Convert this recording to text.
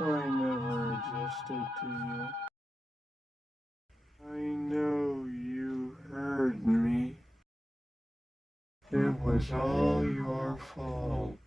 I never adjusted to you. I know you heard me. It was all your fault.